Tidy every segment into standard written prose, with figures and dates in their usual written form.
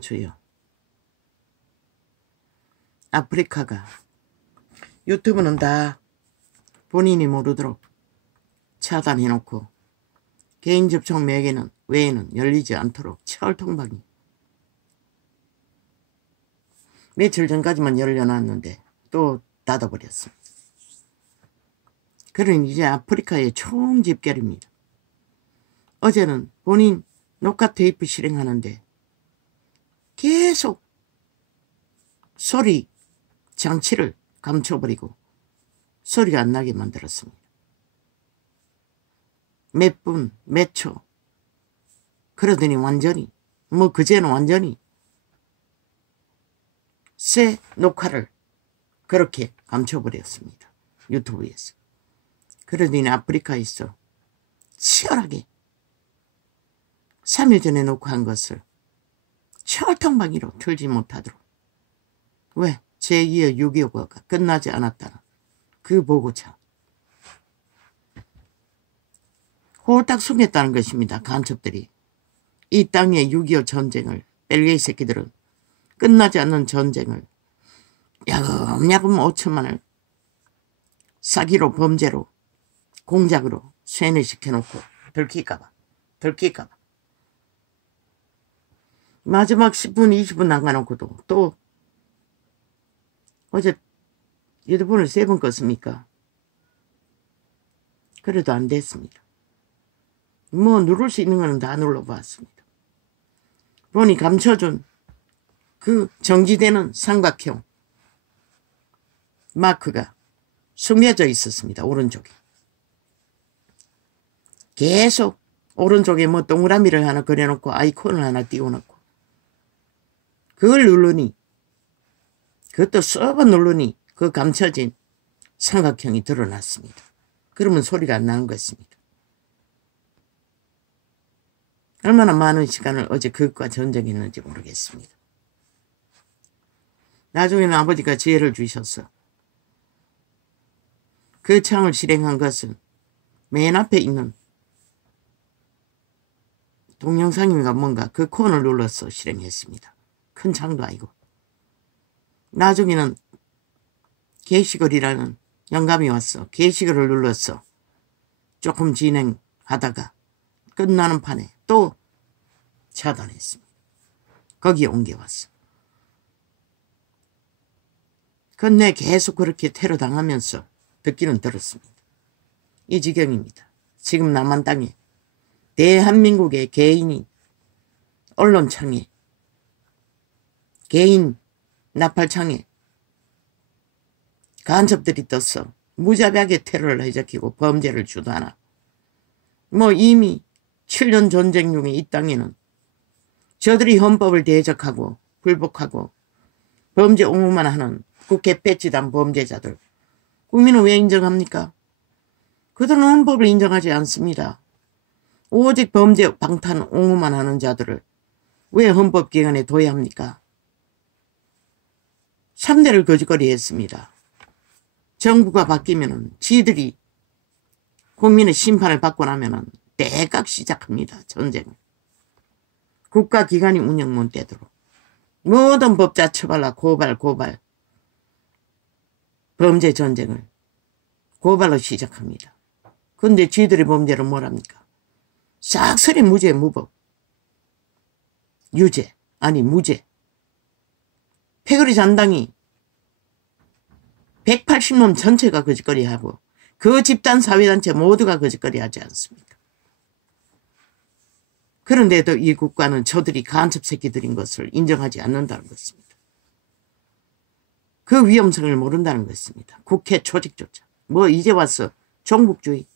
주요. 아프리카가 유튜브는 다 본인이 모르도록 차단해놓고 개인 접촉 외에는 열리지 않도록 철통방이 며칠 전까지만 열려놨는데 또 닫아버렸습니다. 그러니 이제 아프리카의 총집결입니다. 어제는 본인 녹화 테이프 실행하는데 계속 소리 장치를 감춰버리고 소리가 안 나게 만들었습니다. 몇 분, 몇 초. 그러더니 완전히 그제는 완전히 새 녹화를 그렇게 감춰버렸습니다. 유튜브에서. 그러더니 아프리카에서 치열하게 3일 전에 녹화한 것을 철통방위로 틀지 못하도록. 왜? 제2의 6.25가 끝나지 않았다는 그 보고차. 홀딱 숨겼다는 것입니다. 간첩들이. 이 땅의 6.25 전쟁을, 벨기에 새끼들은 끝나지 않는 전쟁을 야금야금 5천만을 사기로 범죄로 공작으로 쇠뇌시켜놓고 들킬까봐 마지막 10분 20분 남겨놓고도 또 어제 휴대폰을 3번 껐습니까? 그래도 안 됐습니다. 누를 수 있는 거는 다 눌러봤습니다. 보니 감춰준 그 정지되는 삼각형 마크가 숨겨져 있었습니다. 오른쪽에. 계속 오른쪽에 동그라미를 하나 그려놓고 아이콘을 하나 띄워놓고 그걸 누르니 그것도 수번 누르니 그 감춰진 삼각형이 드러났습니다. 그러면 소리가 안 나는 것입니다. 얼마나 많은 시간을 어제 그것과 전쟁했는지 모르겠습니다. 나중에는 아버지가 지혜를 주셔서 그 창을 실행한 것은 맨 앞에 있는 동영상인가 뭔가 그 콘을 눌러서 실행했습니다. 큰 창도 아니고. 나중에는 게시글이라는 영감이 왔어. 게시글을 눌렀어. 조금 진행하다가 끝나는 판에 또 차단했습니다. 거기에 옮겨왔어. 근데 계속 그렇게 테러 당하면서 듣기는 들었습니다. 이 지경입니다. 지금 남한 땅에 대한민국의 개인이 언론창에 개인 나팔창에 간첩들이 떴어. 무자비하게 테러를 해적이고 범죄를 주도하나. 이미 7년 전쟁 중에 이 땅에는 저들이 헌법을 대적하고 불복하고 범죄 옹호만 하는 국회 배치단 범죄자들. 국민은 왜 인정합니까? 그들은 헌법을 인정하지 않습니다. 오직 범죄 방탄 옹호만 하는 자들을 왜 헌법기관에 둬야 합니까? 3대를 거짓거리 했습니다. 정부가 바뀌면 지들이 국민의 심판을 받고 나면 대각 시작합니다. 전쟁을. 국가기관이 운영 못 되도록. 모든 법자 처벌라 고발 범죄 전쟁을 고발로 시작합니다. 근데 쥐들의 범죄를 뭐랍니까? 싹쓸이 무죄 무법. 유죄 아니 무죄. 패거리 잔당이 180놈 전체가 거짓거리하고 그 집단 사회단체 모두가 거짓거리하지 않습니까? 그런데도 이 국가는 저들이 간첩 새끼들인 것을 인정하지 않는다는 것입니다. 그 위험성을 모른다는 것입니다. 국회 조직조차. 이제 와서 종북주의.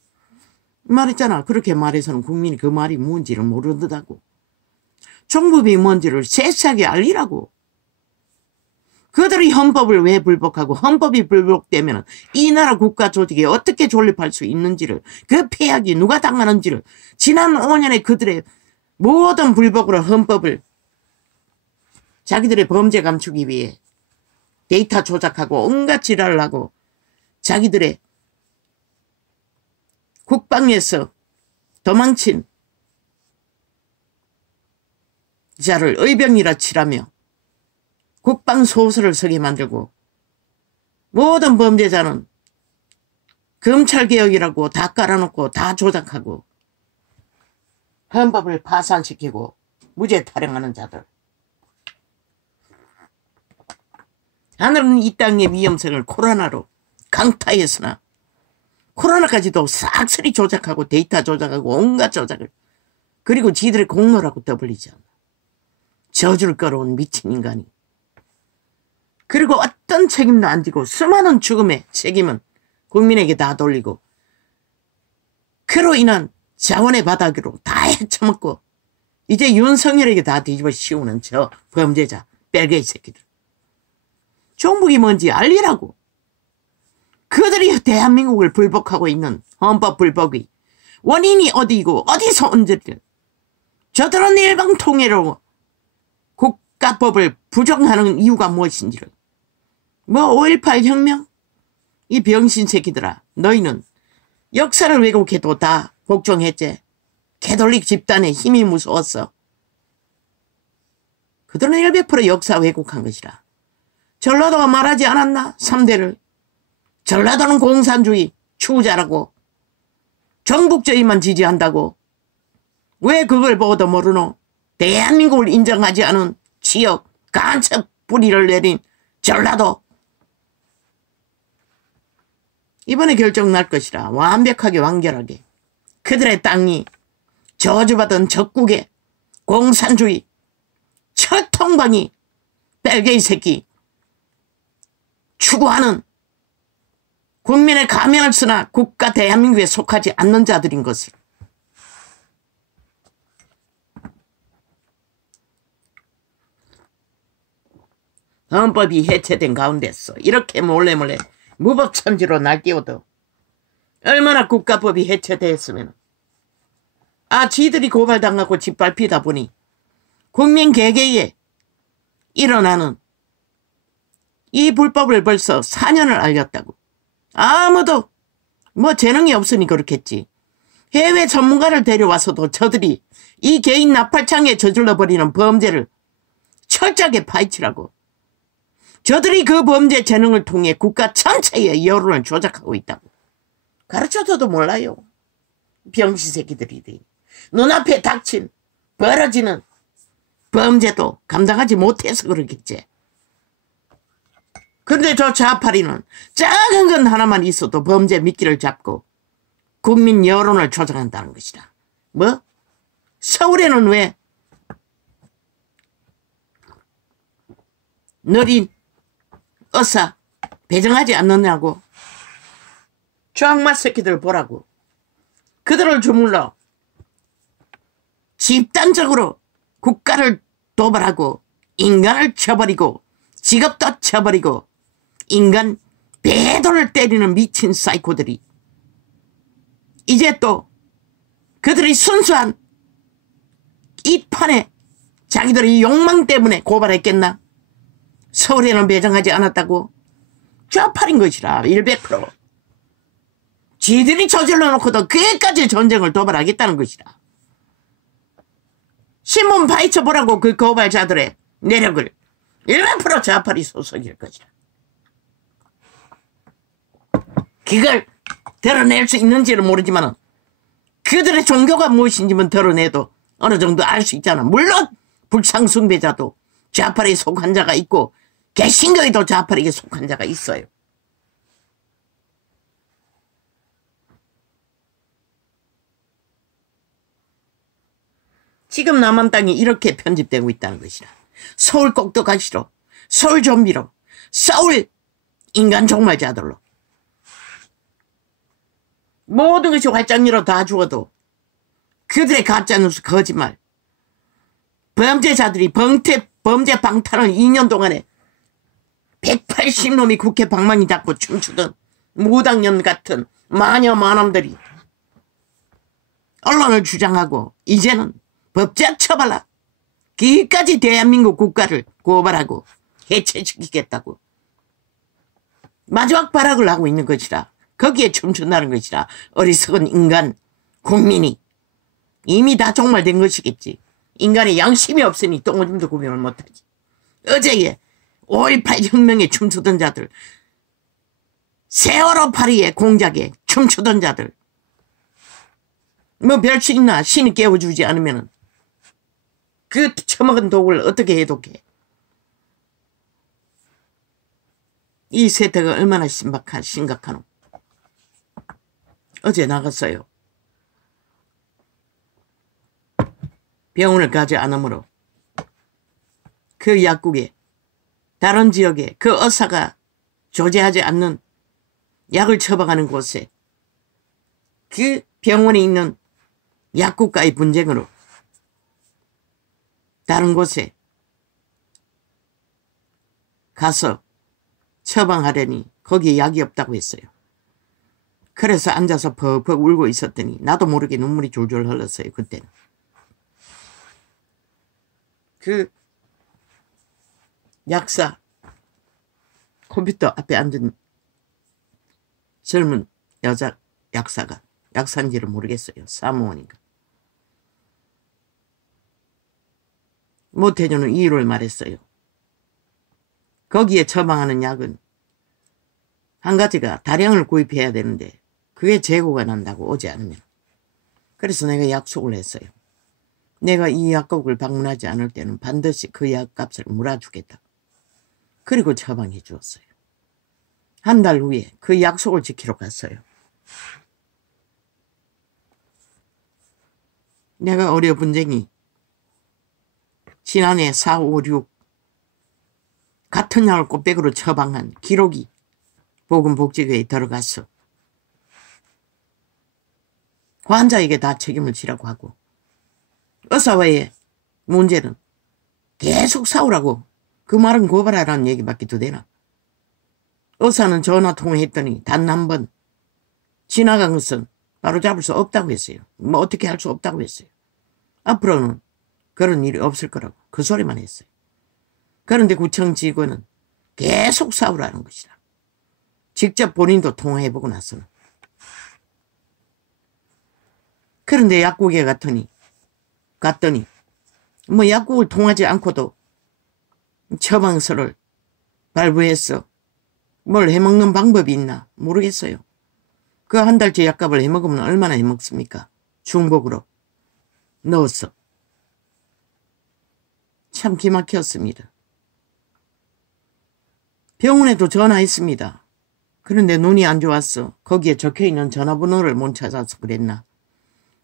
말했잖아. 그렇게 말해서는 국민이 그 말이 뭔지를 모르더라고. 종북이 뭔지를 세세하게 알리라고. 그들이 헌법을 왜 불복하고 헌법이 불복되면 이 나라 국가 조직에 어떻게 존립할 수 있는지를 그 폐악이 누가 당하는지를 지난 5년의 그들의 모든 불복으로 헌법을 자기들의 범죄 감추기 위해 데이터 조작하고 온갖 지랄을 하고 자기들의 국방에서 도망친 자를 의병이라 치라며 국방소설을 쓰게 만들고 모든 범죄자는 검찰개혁이라고 다 깔아놓고 다 조작하고 헌법을 파산시키고 무죄 타령하는 자들. 하늘은 이 땅의 위험성을 코로나로 강타했으나 코로나까지도 싹쓸이 조작하고 데이터 조작하고 온갖 조작을 그리고 지들의 공로라고 떠벌리지 않아. 저주를 끌어온 미친 인간이. 그리고 어떤 책임도 안 지고 수많은 죽음의 책임은 국민에게 다 돌리고 그로 인한 자원의 바닥으로 다 헤쳐먹고 이제 윤석열에게 다 뒤집어 씌우는 저 범죄자 뺄개이 새끼들. 종북이 뭔지 알리라고. 그들이 대한민국을 불복하고 있는 헌법 불복이 원인이 어디이고 어디서 언제든 저들은 일방통일로 국가법을 부정하는 이유가 무엇인지를. 뭐 5.18 혁명? 이 병신 새끼들아, 너희는 역사를 왜곡해도 다 복종했지. 캐톨릭 집단의 힘이 무서웠어. 그들은 100% 역사 왜곡한 것이라. 전라도가 말하지 않았나? 3대를. 전라도는 공산주의 추구자라고. 정북주의만 지지한다고. 왜 그걸 보고도 모르노? 대한민국을 인정하지 않은 지역 간첩 뿌리를 내린 전라도. 이번에 결정 날 것이라. 완벽하게 완결하게. 그들의 땅이 저주받은 적국의 공산주의 철통방이 뺄개이 새끼 추구하는 국민의 가면을 쓰나 국가 대한민국에 속하지 않는 자들인 것을. 헌법이 해체된 가운데서 이렇게 몰래 무법천지로 날뛰어도 얼마나 국가법이 해체되었으면 지들이 고발당하고 짓밟히다 보니 국민 개개에 일어나는 이 불법을 벌써 4년을 알렸다고. 아무도 뭐 재능이 없으니 그렇겠지. 해외 전문가를 데려와서도 저들이 이 개인 나팔창에 저질러버리는 범죄를 철저하게 파헤치라고. 저들이 그 범죄 재능을 통해 국가 전체의 여론을 조작하고 있다고. 가르쳐줘도 몰라요. 병신 새끼들이. 눈앞에 닥친 벌어지는 범죄도 감당하지 못해서 그러겠지. 근데 저 좌파리는 작은 건 하나만 있어도 범죄 미끼를 잡고 국민 여론을 조작한다는 것이다. 뭐? 서울에는 왜 너린 의사 배정하지 않느냐고. 쫙마 새끼들 보라고. 그들을 주물러 집단적으로 국가를 도발하고 인간을 쳐버리고 직업도 쳐버리고 인간 배도를 때리는 미친 사이코들이 이제 또 그들이 순수한 이 판에 자기들의 욕망 때문에 고발했겠나? 서울에는 배정하지 않았다고? 좌팔인 것이라 100%. 지들이 저질러 놓고도 그까지 전쟁을 도발하겠다는 것이라. 신문 파헤쳐 보라고. 그 고발자들의 내력을. 100% 좌팔이 소속일 것이라. 그걸 드러낼 수 있는지는 모르지만 그들의 종교가 무엇인지만 드러내도 어느 정도 알 수 있잖아. 물론 불상숭배자도 좌팔에 속한 자가 있고 개신교에도 좌팔에게 속한 자가 있어요. 지금 남한 땅이 이렇게 편집되고 있다는 것이라. 서울 꼭두가시로, 서울 좀비로, 서울 인간 종말자들로. 모든 것이 활짝니로 다 죽어도 그들의 가짜뉴스 거짓말. 범죄자들이 범죄 방탄을 2년 동안에 180놈이 국회 방망이 잡고 춤추던 무당년 같은 마녀 마남들이 언론을 주장하고 이제는 법적 처벌라. 기까지 대한민국 국가를 고발하고 해체시키겠다고. 마지막 발악을 하고 있는 것이라. 거기에 춤춘다는 것이라. 어리석은 인간 국민이 이미 다 종말된 것이겠지. 인간의 양심이 없으니 똥오줌도 구별을 못하지. 어제에 5.18 혁명에 춤추던 자들, 세월호 파리에 공작에 춤추던 자들, 뭐 별 수 있나? 신이 깨워주지 않으면은 그 처먹은 독을 어떻게 해독해? 이 세태가 얼마나 심각하노? 어제 나갔어요. 병원을 가지 않으므로 그 약국에, 다른 지역에 그 의사가 조제하지 않는 약을 처방하는 곳에, 그 병원에 있는 약국과의 분쟁으로 다른 곳에 가서 처방하려니 거기에 약이 없다고 했어요. 그래서 앉아서 벅벅 울고 있었더니 나도 모르게 눈물이 줄줄 흘렀어요. 그때는. 그 약사, 컴퓨터 앞에 앉은 젊은 여자 약사가, 약사인지를 모르겠어요. 사무원인가. 못해주는 이유를 말했어요. 거기에 처방하는 약은 한 가지가 다량을 구입해야 되는데 그게 재고가 난다고, 오지 않으면. 그래서 내가 약속을 했어요. 내가 이 약국을 방문하지 않을 때는 반드시 그 약값을 물어주겠다. 그리고 처방해 주었어요. 한 달 후에 그 약속을 지키러 갔어요. 내가 어려분쟁이 지난해 4, 5, 6 같은 약을 꽃백으로 처방한 기록이 보건복지부에 들어갔어. 환자에게 다 책임을 지라고 하고, 의사와의 문제는 계속 싸우라고, 그 말은 고발하라는 얘기밖에 더 되나. 의사는 전화 통화했더니 단 한 번 지나간 것은 바로잡을 수 없다고 했어요. 뭐 어떻게 할 수 없다고 했어요. 앞으로는 그런 일이 없을 거라고 그 소리만 했어요. 그런데 구청 직원은 계속 싸우라는 것이다. 직접 본인도 통화해보고 나서는. 그런데 약국에 갔더니 뭐 약국을 통하지 않고도 처방서를 발부해서 뭘 해먹는 방법이 있나 모르겠어요. 그 한 달째 약값을 해먹으면 얼마나 해먹습니까? 중복으로 넣었어. 참 기막혔습니다. 병원에도 전화했습니다. 그런데 눈이 안 좋았어. 거기에 적혀있는 전화번호를 못 찾아서 그랬나.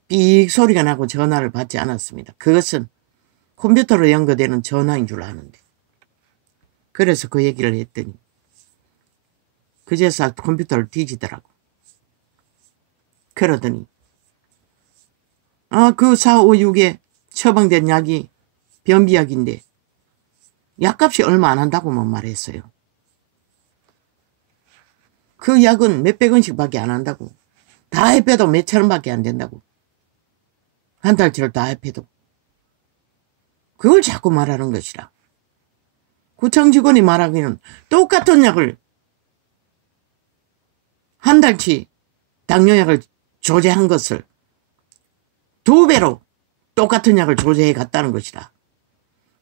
삑 소리가 나고 전화를 받지 않았습니다. 그것은 컴퓨터로 연결되는 전화인 줄 아는데. 그래서 그 얘기를 했더니 그제서 컴퓨터를 뒤지더라고. 그러더니 그 4, 5, 6에 처방된 약이 변비약인데 약값이 얼마 안 한다고만 말했어요. 그 약은 몇백 원씩 밖에 안 한다고. 다 해빼도 몇천 원밖에 안 된다고. 한 달치를 다 해빼도. 그걸 자꾸 말하는 것이라. 구청 직원이 말하기는 똑같은 약을 한 달치 당뇨약을 조제한 것을 2배로 똑같은 약을 조제해 갔다는 것이라.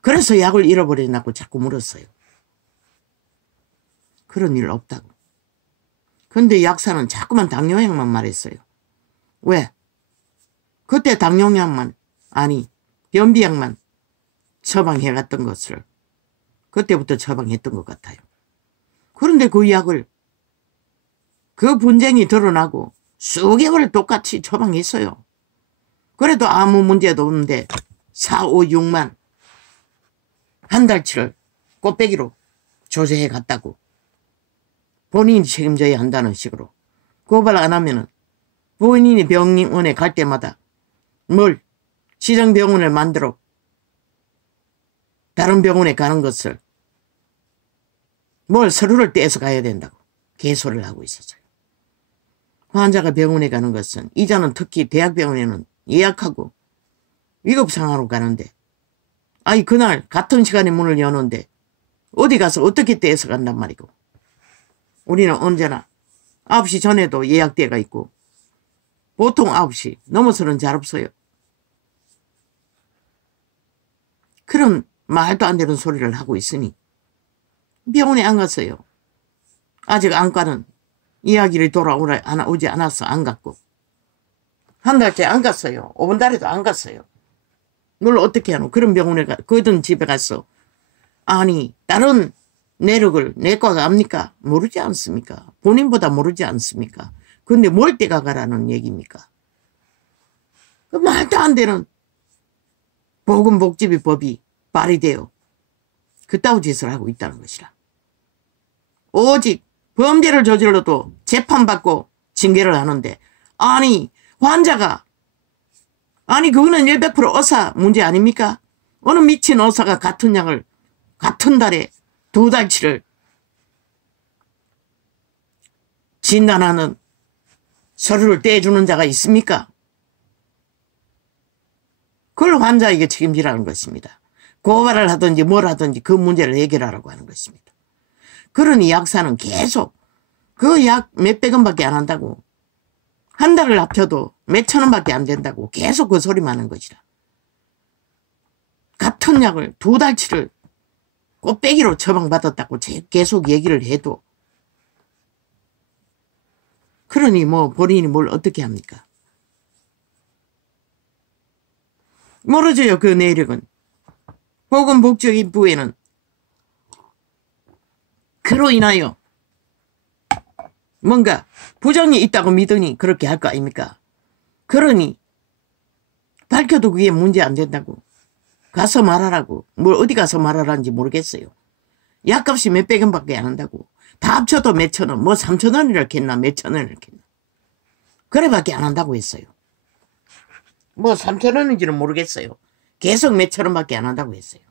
그래서 약을 잃어버렸냐고 자꾸 물었어요. 그런 일 없다고. 근데 약사는 자꾸만 당뇨약만 말했어요. 왜? 그때 당뇨약만, 아니 변비약만 처방해 갔던 것을 그때부터 처방했던 것 같아요. 그런데 그 약을 그 분쟁이 드러나고 수개월 똑같이 처방했어요. 그래도 아무 문제도 없는데 4, 5, 6만 한 달치를 꽃배기로 조제해 갔다고. 본인이 책임져야 한다는 식으로. 고발 안 하면은 본인이 병원에 갈 때마다 뭘 지정병원을 만들어 다른 병원에 가는 것을 뭘 서류를 떼서 가야 된다고 개소리를 하고 있었어요. 환자가 병원에 가는 것은 이자는 특히 대학병원에는 예약하고 위급상황으로 가는데 그날 같은 시간에 문을 여는데 어디 가서 어떻게 떼서 간단 말이고. 우리는 언제나 9시 전에도 예약대가 있고 보통 9시 넘어서는 잘 없어요. 그런 말도 안 되는 소리를 하고 있으니 병원에 안 갔어요. 아직 안과는 이야기를 오지 않았어. 안 갔고. 한 달째 안 갔어요. 5분 달에도 안 갔어요. 뭘 어떻게 하노? 그런 병원에 그든 집에 갔어. 아니 다른 내력을 내과가 압니까? 모르지 않습니까? 본인보다 모르지 않습니까? 근데 뭘 때가 가라는 얘기입니까? 그 말도 안 되는 보건복지법이 발의되어 그따위 짓을 하고 있다는 것이라. 오직 범죄를 저질러도 재판받고 징계를 하는데 아니 환자가 아니 그거는 100% 의사 문제 아닙니까? 어느 미친 의사가 같은 약을 같은 달에 2달치를 진단하는 서류를 떼주는 자가 있습니까? 그걸 환자에게 책임지라는 것입니다. 고발을 하든지 뭘 하든지 그 문제를 해결하라고 하는 것입니다. 그러니 약사는 계속 그 약 몇백 원밖에 안 한다고 한 달을 합쳐도 몇천 원밖에 안 된다고 계속 그 소리만 하는 것이라. 같은 약을 2달치를 꽃배기로 처방받았다고 계속 얘기를 해도 그러니 뭐 본인이 뭘 어떻게 합니까? 모르죠. 그 내력은. 보건복지부에는 그로 인하여 뭔가 부정이 있다고 믿으니 그렇게 할 거 아닙니까? 그러니 밝혀도 그게 문제 안 된다고 가서 말하라고. 뭘 어디 가서 말하라는지 모르겠어요. 약값이 몇백 원밖에 안 한다고. 다 합쳐도 몇천 원, 뭐 3천 원이라 했나 몇천 원이라 했나. 그래밖에 안 한다고 했어요. 뭐 3천 원인지는 모르겠어요. 계속 몇천 원밖에 안 한다고 했어요.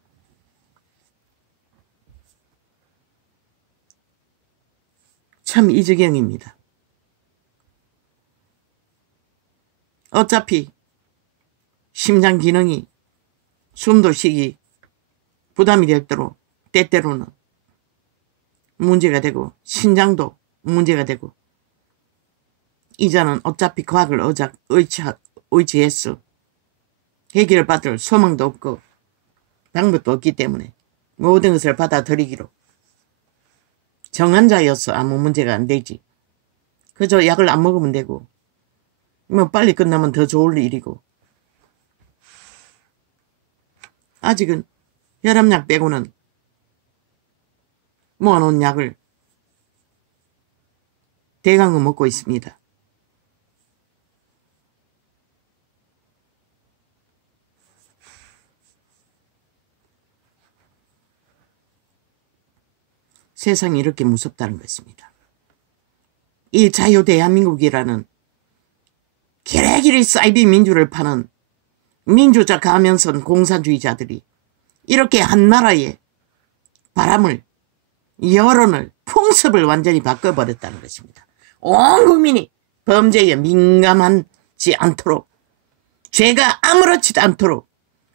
참 이지경입니다. 어차피 심장 기능이 숨도 쉬기 부담이 되도록 때때로는 문제가 되고 신장도 문제가 되고 이자는 어차피 과학을 의지해서 해결받을 소망도 없고 방법도 없기 때문에 모든 것을 받아들이기로 정환자여서 아무 문제가 안 되지. 그저 약을 안 먹으면 되고 뭐 빨리 끝나면 더 좋을 일이고 아직은 혈압약 빼고는 모아놓은 약을 대강은 먹고 있습니다. 세상이 이렇게 무섭다는 것입니다. 이 자유 대한민국이라는 기레기리 사이비 민주를 파는 민주적 가면선 공산주의자들이 이렇게 한 나라의 바람을 여론을 풍습을 완전히 바꿔버렸다는 것입니다. 온 국민이 범죄에 민감하지 않도록 죄가 아무렇지도 않도록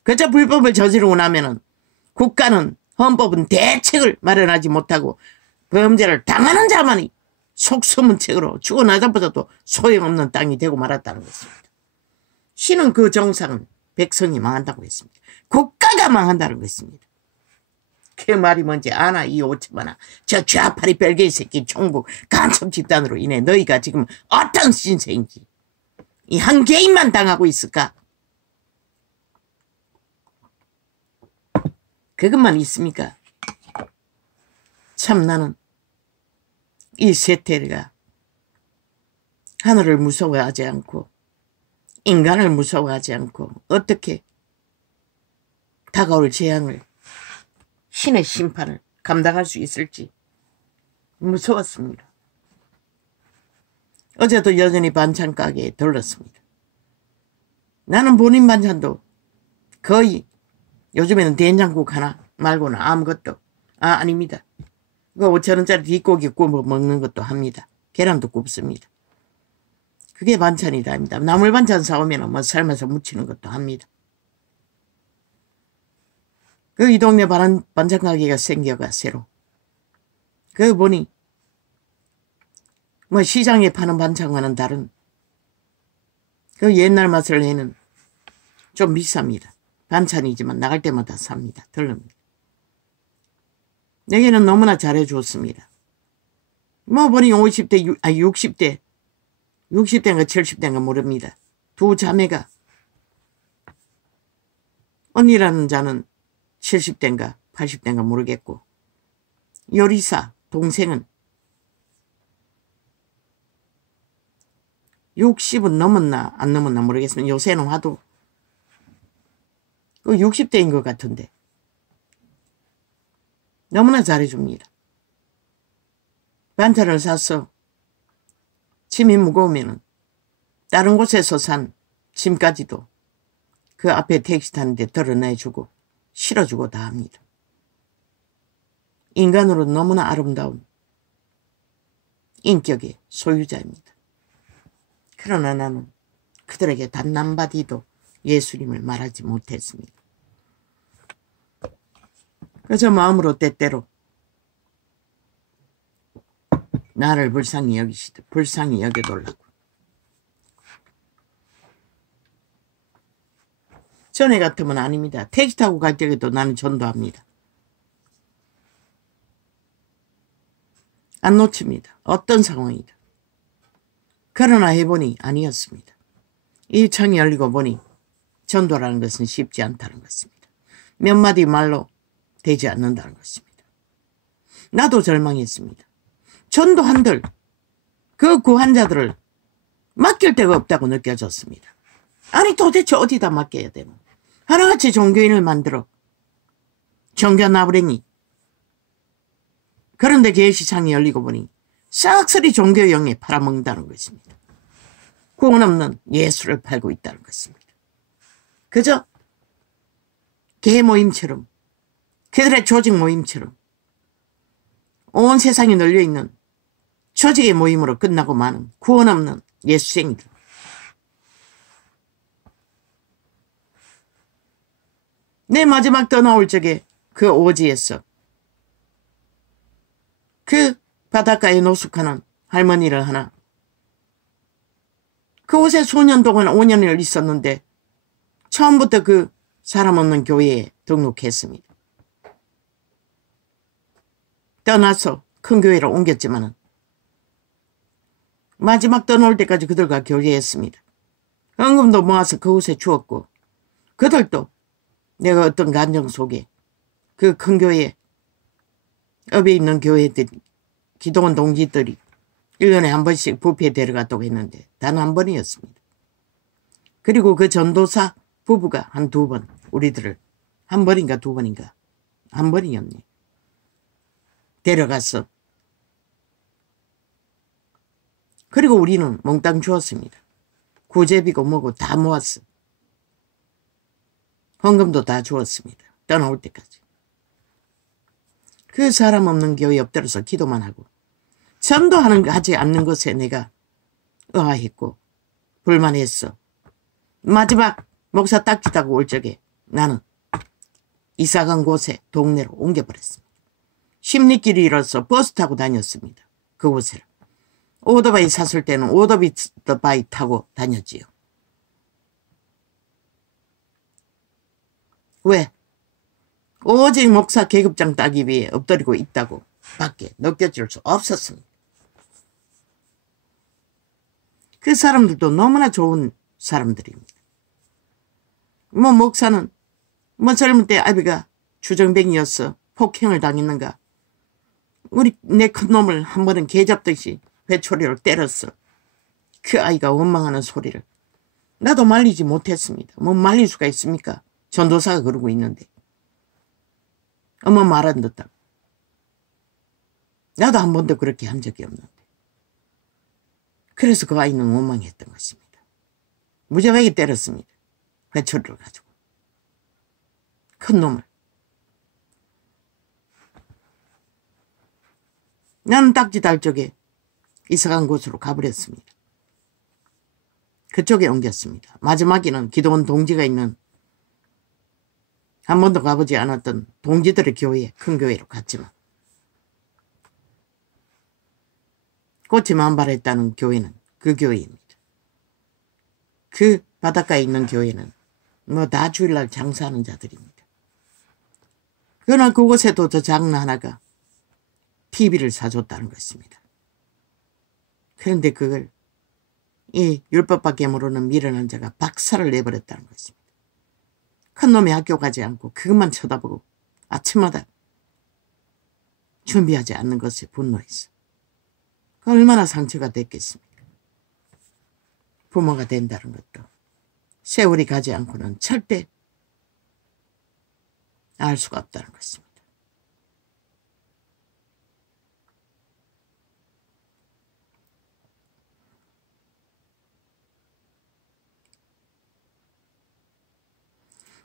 그저 불법을 저지르고 나면은 국가는 헌법은 대책을 마련하지 못하고 범죄를 당하는 자만이 속수문책으로 죽어나자보다도 소용없는 땅이 되고 말았다는 것입니다. 신은 그 정상은 백성이 망한다고 했습니다. 국가가 망한다는 것입니다. 그 말이 뭔지 아나 이 오치마나 저 좌파리 별개의 새끼 총국 간첩 집단으로 인해 너희가 지금 어떤 신세인지 이 한 개인만 당하고 있을까? 그것만 있습니까? 참 나는 이 세태가 하늘을 무서워하지 않고 인간을 무서워하지 않고 어떻게 다가올 재앙을 신의 심판을 감당할 수 있을지 무서웠습니다. 어제도 여전히 반찬 가게에 들렀습니다. 나는 본인 반찬도 거의 요즘에는 된장국 하나 말고는 아무것도 아닙니다. 그 5,000원짜리 뒷고기 구워 먹는 것도 합니다. 계란도 굽습니다. 그게 반찬이다 합니다. 나물 반찬 사오면 뭐 삶아서 무치는 것도 합니다. 그 이 동네 반찬 가게가 생겨가 새로. 그 보니 뭐 시장에 파는 반찬과는 다른 그 옛날 맛을 내는 좀 비쌉니다. 반찬이지만 나갈 때마다 삽니다. 들릅니다. 내게는 너무나 잘해줬습니다. 뭐 보니 50대, 60대, 60대인가 70대인가 모릅니다. 두 자매가, 언니라는 자는 70대인가 80대인가 모르겠고, 요리사 동생은 60은 넘었나 안 넘었나 모르겠습니다. 요새는 화도 그 60대인 것 같은데 너무나 잘해줍니다. 반찬을 사서 짐이 무거우면 다른 곳에서 산 짐까지도 그 앞에 택시 타는데 덜어내주고 실어주고 다 합니다. 인간으로 너무나 아름다운 인격의 소유자입니다. 그러나 나는 그들에게 단 한마디도 예수님을 말하지 못했습니다. 그저 마음으로 때때로 나를 불쌍히 여기시듯 불쌍히 여겨달라고. 전에 같으면 아닙니다. 택시 타고 갈 때에도 나는 전도합니다. 안 놓칩니다. 어떤 상황이든. 그러나 해보니 아니었습니다. 이 창이 열리고 보니 전도라는 것은 쉽지 않다는 것입니다. 몇 마디 말로 되지 않는다는 것입니다. 나도 절망했습니다. 전도한들 그 구한자들을 맡길 데가 없다고 느껴졌습니다. 아니 도대체 어디다 맡겨야 되나. 하나같이 종교인을 만들어 정겨나부랭이. 그런데 계시창이 열리고 보니 싹쓸이 종교용에 팔아먹는다는 것입니다. 구원 없는 예수를 팔고 있다는 것입니다. 그저 개 모임처럼 그들의 조직 모임처럼 온 세상에 널려있는 조직의 모임으로 끝나고 마는 구원 없는 예수쟁이들. 내 마지막 떠나올 적에 그 오지에서 그 바닷가에 노숙하는 할머니를 하나, 그곳에 수년 동안 5년을 있었는데 처음부터 그 사람 없는 교회에 등록했습니다. 떠나서 큰 교회로 옮겼지만 마지막 떠나올 때까지 그들과 교제했습니다. 헌금도 모아서 그곳에 주었고, 그들도 내가 어떤 감정 속에 그 큰 교회, 업에 있는 교회들이, 기도원 동지들이 1년에 한 번씩 뷔페에 데려갔다고 했는데 단 한 번이었습니다. 그리고 그 전도사 부부가 한 두 번 우리들을, 한 번인가 두 번인가, 한 번이었네, 데려가서, 그리고 우리는 몽땅 주었습니다. 구제비고 뭐고 다 모았어. 헌금도 다 주었습니다. 떠나올 때까지. 그 사람 없는 교회 엎드려서 기도만 하고 하지 않는 것에 내가 의아했고 불만했어. 마지막 목사 딱지 따고 올 적에 나는 이사간 곳에 동네로 옮겨버렸습니다. 십리길을 잃어서 버스 타고 다녔습니다. 그곳에 오토바이 샀을 때는 오토바이 타고 다녔지요. 왜? 오직 목사 계급장 따기 위해 엎드리고 있다고 밖에 느껴질 수 없었습니다. 그 사람들도 너무나 좋은 사람들입니다. 뭐 목사는 뭐 젊은 때 아비가 주정뱅이였어 폭행을 당했는가, 내 큰놈을 한 번은 개잡듯이 회초리로 때렸어. 그 아이가 원망하는 소리를 나도 말리지 못했습니다. 뭐 말릴 수가 있습니까? 전도사가 그러고 있는데. 어머 말 안 듣다고. 나도 한 번도 그렇게 한 적이 없는데. 그래서 그 아이는 원망했던 것입니다. 무지하게 때렸습니다. 회초리를 가지고. 큰 놈을. 나는 딱지 달 쪽에 이사간 곳으로 가버렸습니다. 그쪽에 옮겼습니다. 마지막에는 기도원 동지가 있는, 한 번도 가보지 않았던 동지들의 교회, 큰 교회로 갔지만 꽃이 만발했다는 교회는 그 교회입니다. 그 바닷가에 있는 교회는 뭐 다 주일날 장사하는 자들입니다. 그러나 그곳에도 저 장로 하나가 TV를 사줬다는 것입니다. 그런데 그걸 이 율법밖에 모르는 미련한 자가 박살을 내버렸다는 것입니다. 큰 놈이 학교 가지 않고 그것만 쳐다보고 아침마다 준비하지 않는 것에 분노했어. 그 얼마나 상처가 됐겠습니까? 부모가 된다는 것도 세월이 가지 않고는 절대 알 수가 없다는 것입니다.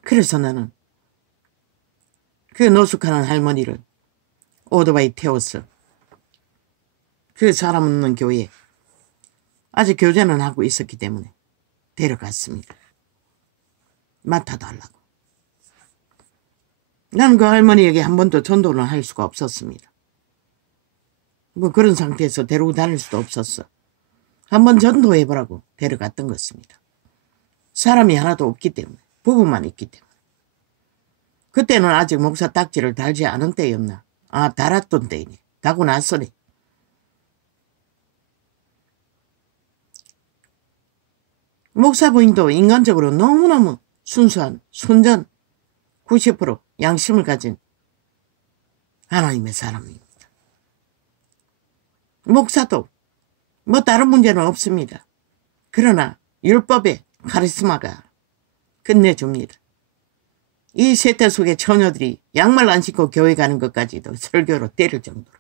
그래서 나는 그 노숙하는 할머니를 오토바이 태워서 그 사람 없는 교회에 아직 교제는 하고 있었기 때문에 데려갔습니다. 맡아달라고. 나는 그 할머니에게 한 번도 전도를 할 수가 없었습니다. 뭐 그런 상태에서 데리고 다닐 수도 없었어. 한번 전도해보라고 데려갔던 것입니다. 사람이 하나도 없기 때문에, 부부만 있기 때문에. 그때는 아직 목사 딱지를 달지 않은 때였나. 아, 달았던 때이네. 다고 났으니. 목사 부인도 인간적으로 너무너무 순수한, 순전, 90% 양심을 가진 하나님의 사람입니다. 목사도 뭐 다른 문제는 없습니다. 그러나 율법의 카리스마가 끝내줍니다. 이 세대 속의 처녀들이 양말 안 신고 교회 가는 것까지도 설교로 때릴 정도로.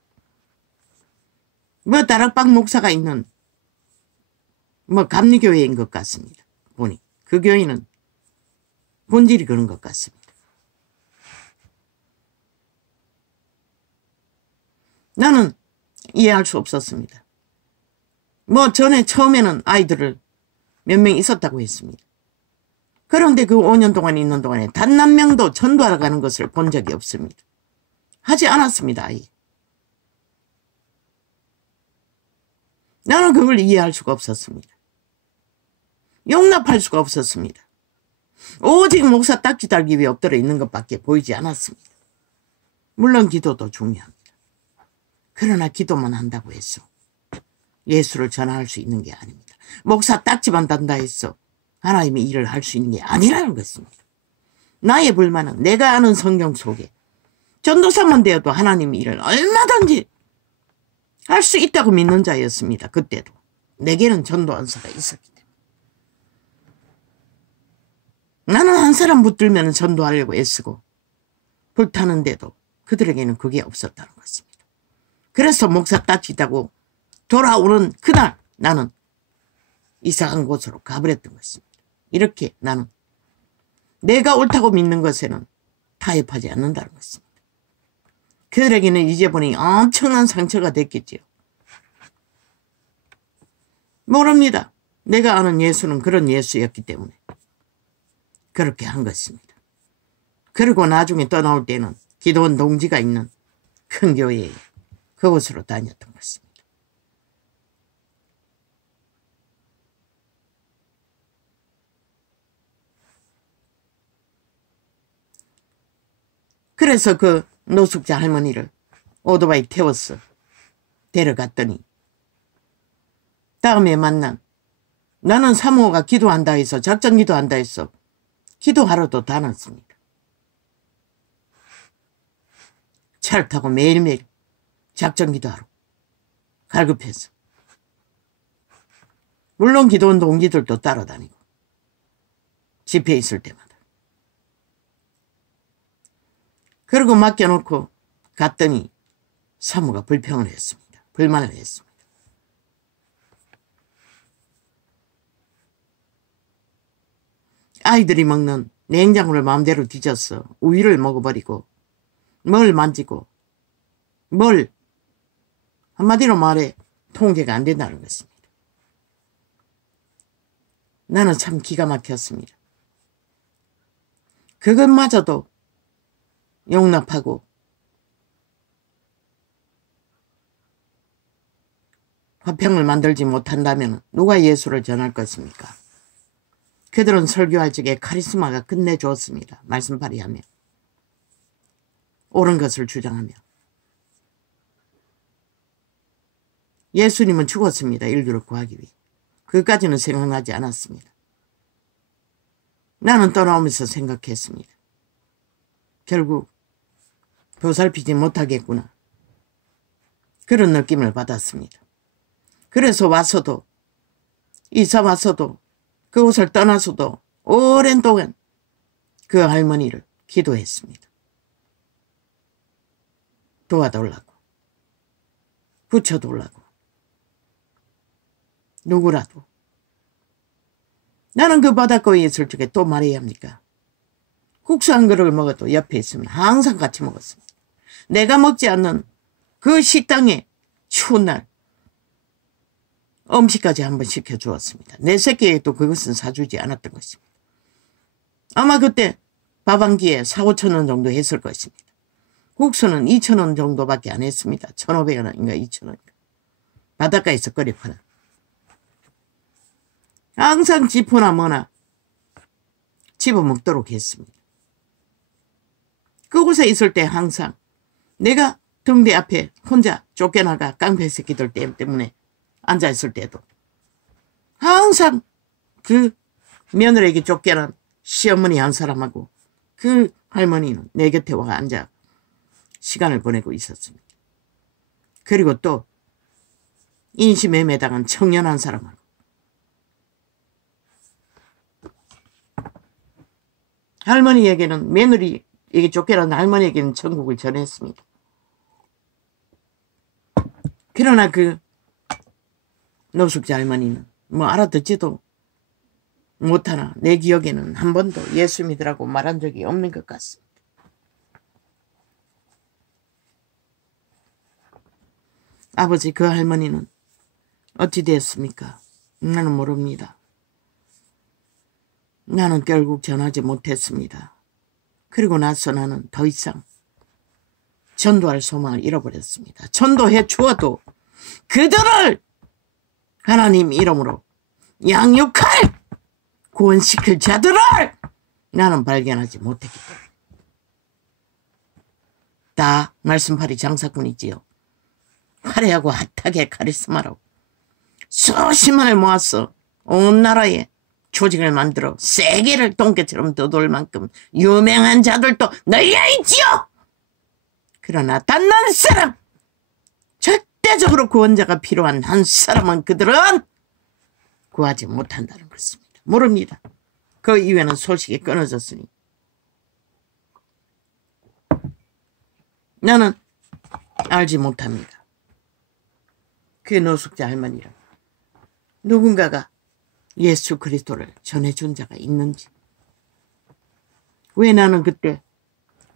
뭐 다락방 목사가 있는 뭐 감리교회인 것 같습니다. 보니 그 교회는 본질이 그런 것 같습니다. 나는 이해할 수 없었습니다. 뭐 전에 처음에는 아이들을 몇 명 있었다고 했습니다. 그런데 그 5년 동안 있는 동안에 단 한 명도 전도하러 가는 것을 본 적이 없습니다. 하지 않았습니다. 아예. 나는 그걸 이해할 수가 없었습니다. 용납할 수가 없었습니다. 오직 목사 딱지 달기 위해 엎드려 있는 것밖에 보이지 않았습니다. 물론 기도도 중요합니다. 그러나 기도만 한다고 해서 예수를 전할 수 있는 게 아닙니다. 목사 딱지만 단다 해서 하나님의 일을 할 수 있는 게 아니라는 것입니다. 나의 불만은 내가 아는 성경 속에 전도사만 되어도 하나님의 일을 얼마든지 할 수 있다고 믿는 자였습니다. 그때도. 내게는 전도 안사가 있었기 때문에. 나는 한 사람 붙들면 전도하려고 애쓰고 불타는데도 그들에게는 그게 없었다는 것입니다. 그래서 목사 딱지다고 돌아오는 그날 나는 이상한 곳으로 가버렸던 것입니다. 이렇게 나는 내가 옳다고 믿는 것에는 타협하지 않는다는 것입니다. 그들에게는 이제 보니 엄청난 상처가 됐겠지요. 모릅니다. 내가 아는 예수는 그런 예수였기 때문에 그렇게 한 것입니다. 그리고 나중에 떠나올 때는 기도원 동지가 있는 큰 교회에 그곳으로 다녔던 것입니다. 그래서 그 노숙자 할머니를 오토바이 태웠어. 데려갔더니 다음에 만난 나는 사모가 기도한다 해서 작전 기도한다 해서 기도하러도 다녔습니다. 차를 타고 매일매일 작전 기도하러 갈급해서 물론 기도원 동기들도 따라다니고 집회에 있을 때마다 그리고 맡겨놓고 갔더니 사모가 불평을 했습니다. 불만을 했습니다. 아이들이 먹는 냉장고를 마음대로 뒤져서 우유를 먹어버리고 뭘 만지고 뭘 한마디로 말해 통제가 안 된다는 것입니다. 나는 참 기가 막혔습니다. 그것마저도 용납하고 화평을 만들지 못한다면 누가 예수를 전할 것입니까? 그들은 설교할 적에 카리스마가 끝내주었습니다. 말씀팔이하며 옳은 것을 주장하며. 예수님은 죽었습니다. 인류를 구하기 위해. 그까지는 생각나지 않았습니다. 나는 떠나오면서 생각했습니다. 결국 보살피지 못하겠구나. 그런 느낌을 받았습니다. 그래서 와서도, 이사 와서도, 그곳을 떠나서도 오랜 동안 그 할머니를 기도했습니다. 도와달라고, 붙여달라고, 누구라도. 나는 그 바닷가에 있을 적에 또 말해야 합니까? 국수 한 그릇을 먹어도 옆에 있으면 항상 같이 먹었습니다. 내가 먹지 않는 그 식당에 추운 날 음식까지 한번 시켜주었습니다. 내 새끼에도 그것은 사주지 않았던 것입니다. 아마 그때 밥 한 끼에 4,000~5,000원 정도 했을 것입니다. 국수는 2,000원 정도밖에 안 했습니다. 1,500원인가 2,000원인가. 바닷가에서 끓여 파는. 항상 지포나 뭐나 집어먹도록 했습니다. 그곳에 있을 때 항상 내가 등대 앞에 혼자 쫓겨나가 깡패 새끼들 때문에 앉아있을 때도 항상 그 며느리에게 쫓겨난 시어머니 한 사람하고 그 할머니는 내 곁에 와 앉아 시간을 보내고 있었습니다. 그리고 또 인신매매 당한 청년 한 사람하고 할머니에게는 며느리에게 쫓겨난 할머니에게는 천국을 전했습니다. 그러나 그 노숙자 할머니는 뭐 알아듣지도 못하나 내 기억에는 한 번도 예수 믿으라고 말한 적이 없는 것 같습니다. 아버지, 그 할머니는 어찌 되었습니까? 나는 모릅니다. 나는 결국 전하지 못했습니다. 그리고 나서 나는 더 이상 전도할 소망을 잃어버렸습니다. 전도해 주어도 그들을 하나님 이름으로 양육할, 구원시킬 자들을 나는 발견하지 못했기 때문에. 다 말씀팔이 장사꾼이지요. 화려하고 핫하게 카리스마로 수십만을 모았어 온 나라에 조직을 만들어 세계를 똥개처럼 떠돌 만큼 유명한 자들도 널려있지요. 그러나 단 한 사람, 절대적으로 구원자가 필요한 한 사람은 그들은 구하지 못한다는 것입니다. 모릅니다. 그 이후에는 소식이 끊어졌으니 나는 알지 못합니다. 그 노숙자 할머니를 누군가가 예수 그리스도를 전해준 자가 있는지, 왜 나는 그때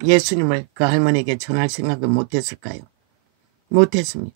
예수님을 그 할머니에게 전할 생각을 못했을까요? 못했습니다.